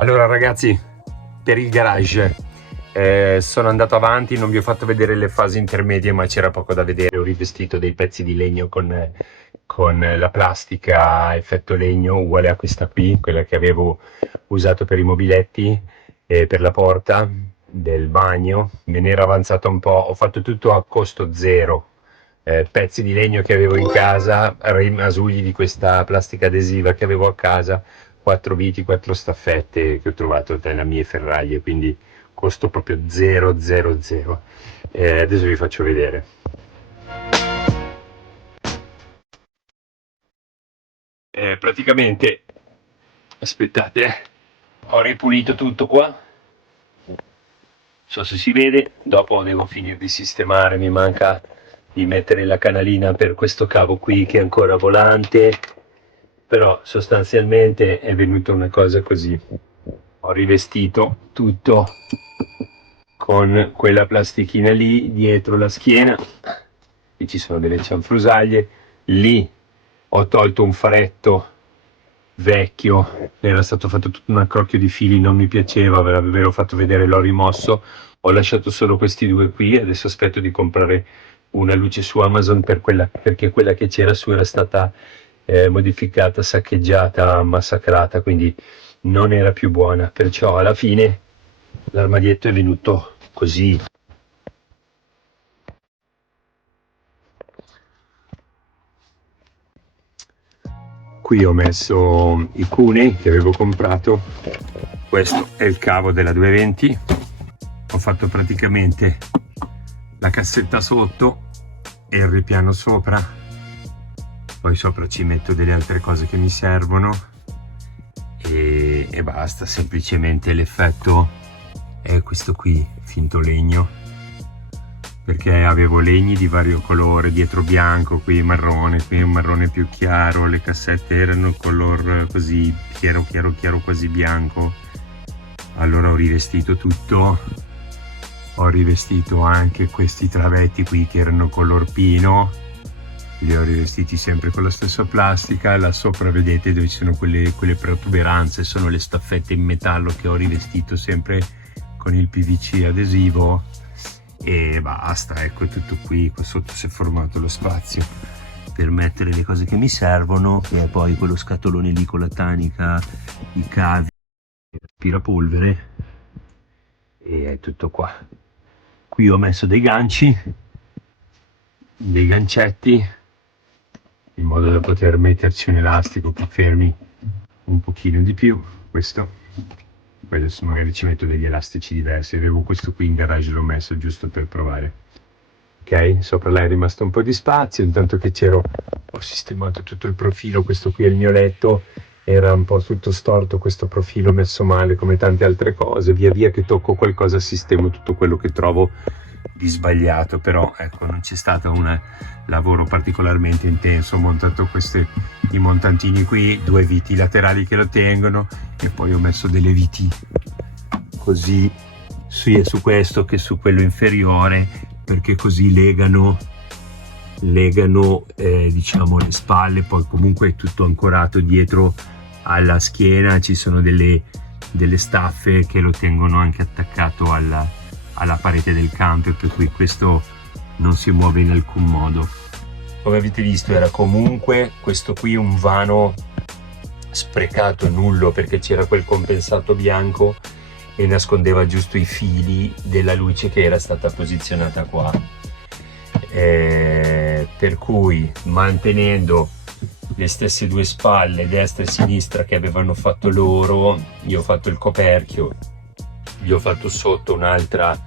Allora ragazzi, per il garage sono andato avanti, non vi ho fatto vedere le fasi intermedie, ma c'era poco da vedere. Ho rivestito dei pezzi di legno con la plastica a effetto legno uguale a questa qui, quella che avevo usato per i mobiletti e per la porta del bagno. Me ne era avanzato un po', ho fatto tutto a costo zero. Pezzi di legno che avevo in casa, rimasugli di questa plastica adesiva che avevo a casa, 4 viti, 4 staffette che ho trovato nelle mie ferraglie, quindi costo proprio 000. Adesso vi faccio vedere. Praticamente, aspettate, ho ripulito tutto qua. Non so se si vede, dopo devo finire di sistemare, mi manca di mettere la canalina per questo cavo qui che è ancora volante, però sostanzialmente è venuta una cosa così. Ho rivestito tutto con quella plastichina lì dietro la schiena, qui ci sono delle cianfrusaglie, lì ho tolto un faretto vecchio, era stato fatto tutto un accrocchio di fili, non mi piaceva, ve l'ho fatto vedere, l'ho rimosso, ho lasciato solo questi due qui, adesso aspetto di comprare una luce su Amazon perché quella che c'era su era stata modificata, saccheggiata, massacrata, quindi non era più buona, perciò alla fine l'armadietto è venuto così. Qui ho messo i cunei che avevo comprato, questo è il cavo della 220, ho fatto praticamente la cassetta sotto e il ripiano sopra, poi sopra ci metto delle altre cose che mi servono e basta, semplicemente l'effetto è questo qui, finto legno, perché avevo legni di vario colore, dietro bianco, qui marrone, qui un marrone più chiaro, le cassette erano color così chiaro, quasi bianco. Allora ho rivestito tutto, ho rivestito anche questi travetti qui che erano color pino, li ho rivestiti sempre con la stessa plastica. Là sopra vedete dove ci sono quelle protuberanze, sono le staffette in metallo che ho rivestito sempre con il PVC adesivo. E basta, ecco, è tutto qui. Qua sotto si è formato lo spazio per mettere le cose che mi servono, e poi quello scatolone lì con la tanica, i cavi, l'aspirapolvere, e è tutto qua. Qui ho messo dei ganci, dei gancetti, in modo da poter metterci un elastico che fermi un pochino di più questo. Poi adesso magari ci metto degli elastici diversi, avevo questo qui in garage, l'ho messo giusto per provare. Ok, sopra là è rimasto un po' di spazio, intanto che c'ero ho sistemato tutto il profilo. Questo qui è il mio letto, era un po' tutto storto questo profilo, messo male come tante altre cose, via via che tocco qualcosa sistemo tutto quello che trovo di sbagliato, però ecco, non c'è stato un lavoro particolarmente intenso. Ho montato i montantini qui, due viti laterali che lo tengono, e poi ho messo delle viti così sia su questo che su quello inferiore, perché così legano diciamo le spalle. Poi comunque è tutto ancorato dietro alla schiena, ci sono delle staffe che lo tengono anche attaccato alla parete del camper, per cui questo non si muove in alcun modo. Come avete visto era comunque questo qui un vano sprecato, nullo, perché c'era quel compensato bianco e nascondeva giusto i fili della luce che era stata posizionata qua, per cui mantenendo le stesse due spalle, destra e sinistra, che avevano fatto loro, io ho fatto il coperchio, gli ho fatto sotto un'altra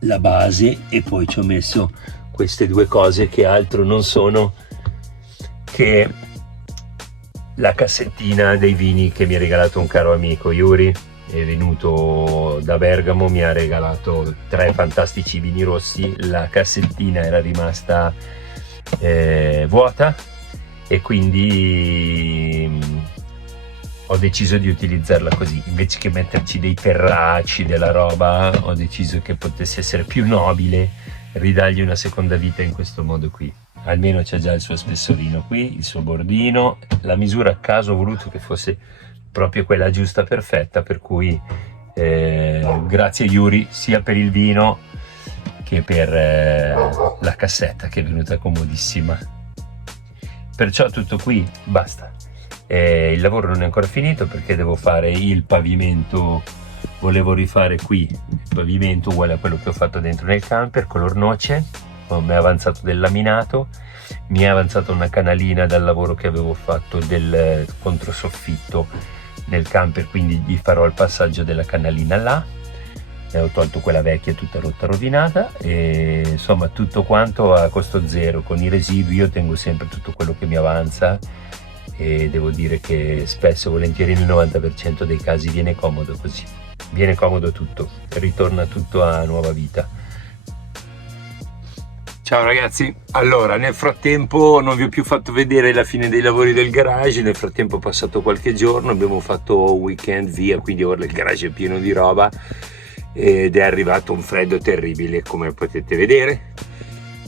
la base, e poi ci ho messo queste due cose che altro non sono che la cassettina dei vini che mi ha regalato un caro amico. Yuri è venuto da Bergamo, mi ha regalato 3 fantastici vini rossi. La cassettina era rimasta vuota, e quindi ho deciso di utilizzarla così, invece che metterci dei terracci, della roba. Ho deciso che potesse essere più nobile ridargli una seconda vita in questo modo qui. almeno c'è già il suo spessorino qui, il suo bordino, la misura a caso ho voluto che fosse proprio quella giusta, perfetta, per cui grazie Yuri sia per il vino che per la cassetta che è venuta comodissima. Perciò tutto qui, basta. Il lavoro non è ancora finito perché devo fare il pavimento, volevo rifare qui il pavimento uguale a quello che ho fatto dentro nel camper, color noce. Mi è avanzato del laminato, mi è avanzata una canalina dal lavoro che avevo fatto del controsoffitto nel camper, quindi gli farò il passaggio della canalina là. Ho tolto quella vecchia tutta rotta, rovinata, e insomma tutto quanto a costo zero. Con i residui io tengo sempre tutto quello che mi avanza e devo dire che spesso, volentieri, nel 90% dei casi viene comodo così, viene comodo tutto, ritorna tutto a nuova vita. Ciao ragazzi, allora nel frattempo non vi ho più fatto vedere la fine dei lavori del garage. Nel frattempo è passato qualche giorno, abbiamo fatto un weekend via, quindi ora il garage è pieno di roba ed è arrivato un freddo terribile, come potete vedere,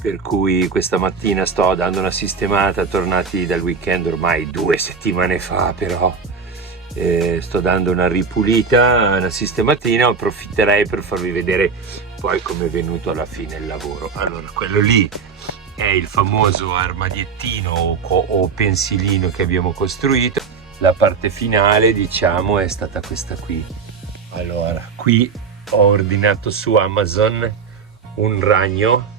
per cui questa mattina sto dando una sistemata, tornati dal weekend ormai 2 settimane fa, però sto dando una ripulita, una sistematina. Approfitterei per farvi vedere poi come è venuto alla fine il lavoro. Allora, quello lì è il famoso armadiettino o pensilino che abbiamo costruito. La parte finale, diciamo, è stata questa qui. Allora, qui ho ordinato su Amazon un ragno,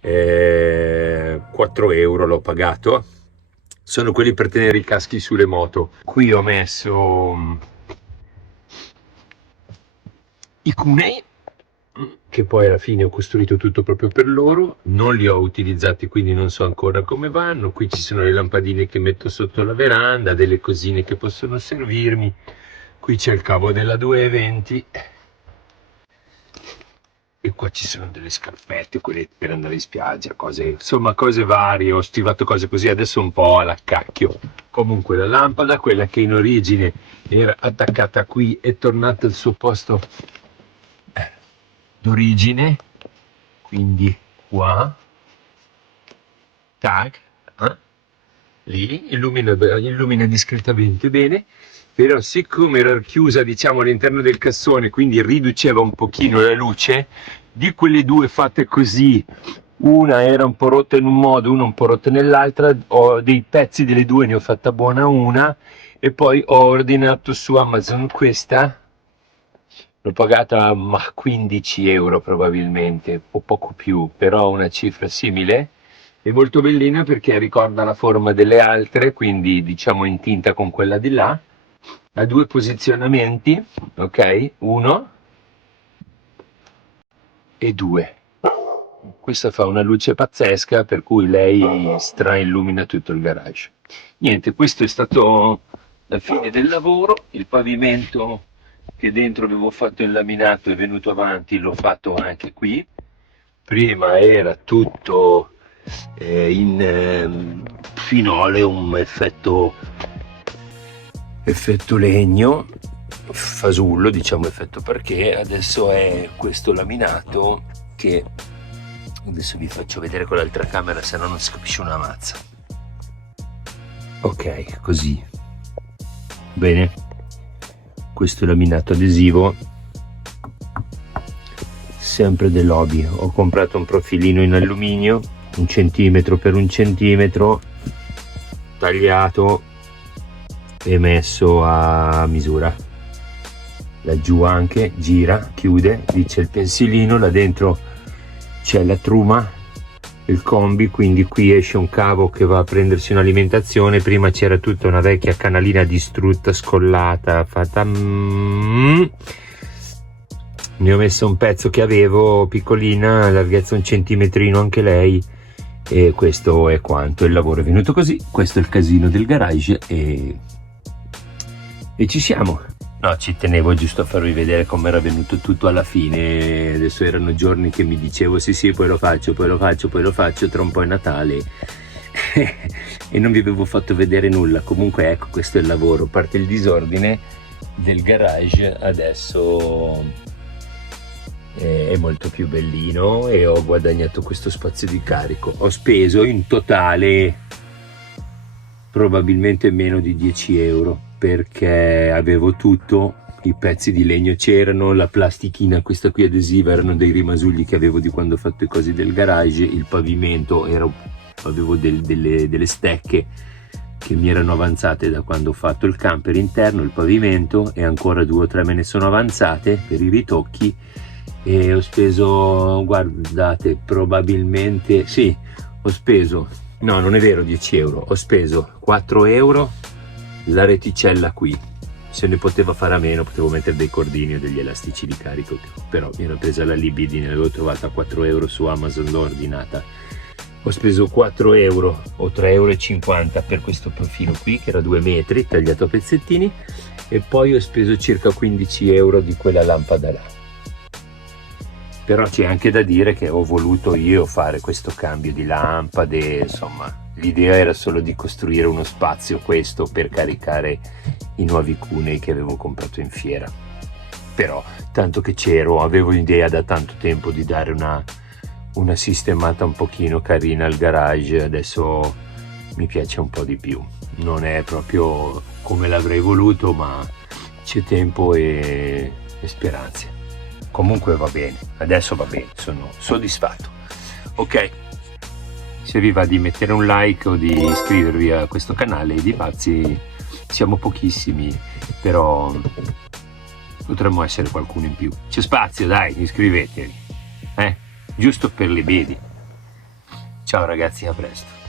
4 euro l'ho pagato, sono quelli per tenere i caschi sulle moto. Qui ho messo i cunei, che poi alla fine ho costruito tutto proprio per loro, non li ho utilizzati quindi non so ancora come vanno. Qui ci sono le lampadine che metto sotto la veranda, delle cosine che possono servirmi. Qui c'è il cavo della 220 e qua ci sono delle scarpette, quelle per andare in spiaggia, cose, insomma cose varie. Ho stivato cose così, adesso un po' all'accacchio. Comunque la lampada, quella che in origine era attaccata qui, è tornata al suo posto d'origine, quindi qua, tac, lì, illumina discretamente bene. Però siccome era chiusa, diciamo, all'interno del cassone, quindi riduceva un pochino la luce, di quelle due fatte così, una era un po' rotta in un modo, una un po' rotta nell'altra, ho dei pezzi delle due, ne ho fatta buona una, e poi ho ordinato su Amazon questa, l'ho pagata 15 euro probabilmente, o poco più, però una cifra simile. È molto bellina perché ricorda la forma delle altre, quindi diciamo in tinta con quella di là. Ha 2 posizionamenti, ok? 1 e 2. Questa fa una luce pazzesca, per cui lei straillumina tutto il garage. Niente, questo è stato la fine del lavoro. Il pavimento che dentro avevo fatto in laminato è venuto avanti, l'ho fatto anche qui. Prima era tutto in finole, un effetto legno, fasullo, diciamo, effetto perché. Adesso è questo laminato che adesso vi faccio vedere con l'altra camera, se no non si capisce una mazza. Ok, così bene. Questo laminato adesivo sempre dell'Hobby. Ho comprato un profilino in alluminio 1 centimetro per 1 centimetro, tagliato e messo a misura. Laggiù anche gira, chiude, lì c'è il pensilino, là dentro c'è la truma, il combi, quindi qui esce un cavo che va a prendersi un'alimentazione. Prima c'era tutta una vecchia canalina distrutta, scollata, fatta ne ho messo un pezzo che avevo, piccolina, larghezza 1 centimetrino anche lei, e questo è quanto. Il lavoro è venuto così, questo è il casino del garage e ci siamo. No, ci tenevo giusto a farvi vedere come era venuto tutto alla fine. Adesso erano giorni che mi dicevo sì, poi lo faccio, tra un po' è Natale e non vi avevo fatto vedere nulla. Comunque ecco, questo è il lavoro. Parte il disordine del garage, adesso è molto più bellino e ho guadagnato questo spazio di carico. Ho speso in totale probabilmente meno di 10 euro perché avevo tutto, i pezzi di legno c'erano, la plastichina questa qui adesiva erano dei rimasugli che avevo di quando ho fatto i cosi del garage, il pavimento avevo delle stecche che mi erano avanzate da quando ho fatto il camper interno, il pavimento, e ancora 2 o 3 me ne sono avanzate per i ritocchi e ho speso, guardate, probabilmente, sì, ho speso, no non è vero 10 euro, ho speso 4 euro la reticella qui. Se ne poteva fare a meno, potevo mettere dei cordini o degli elastici di carico, però mi ero presa la libidine, l'avevo trovata a 4 euro su Amazon, l'ho ordinata. Ho speso 4 euro o 3,50 euro per questo profilo qui che era 2 metri tagliato a pezzettini, e poi ho speso circa 15 euro di quella lampada là. Però c'è anche da dire che ho voluto io fare questo cambio di lampade, insomma l'idea era solo di costruire uno spazio questo per caricare i nuovi cunei che avevo comprato in fiera. Però tanto che c'ero, avevo l'idea da tanto tempo di dare una sistemata un pochino carina al garage, adesso mi piace un po' di più. Non è proprio come l'avrei voluto, ma c'è tempo e speranze. Comunque va bene, adesso va bene, sono soddisfatto. Ok, se vi va di mettere un like o di iscrivervi a questo canale, di pazzi siamo pochissimi, però potremmo essere qualcuno in più. C'è spazio, dai, iscrivetevi, giusto per le bedi. Ciao ragazzi, a presto.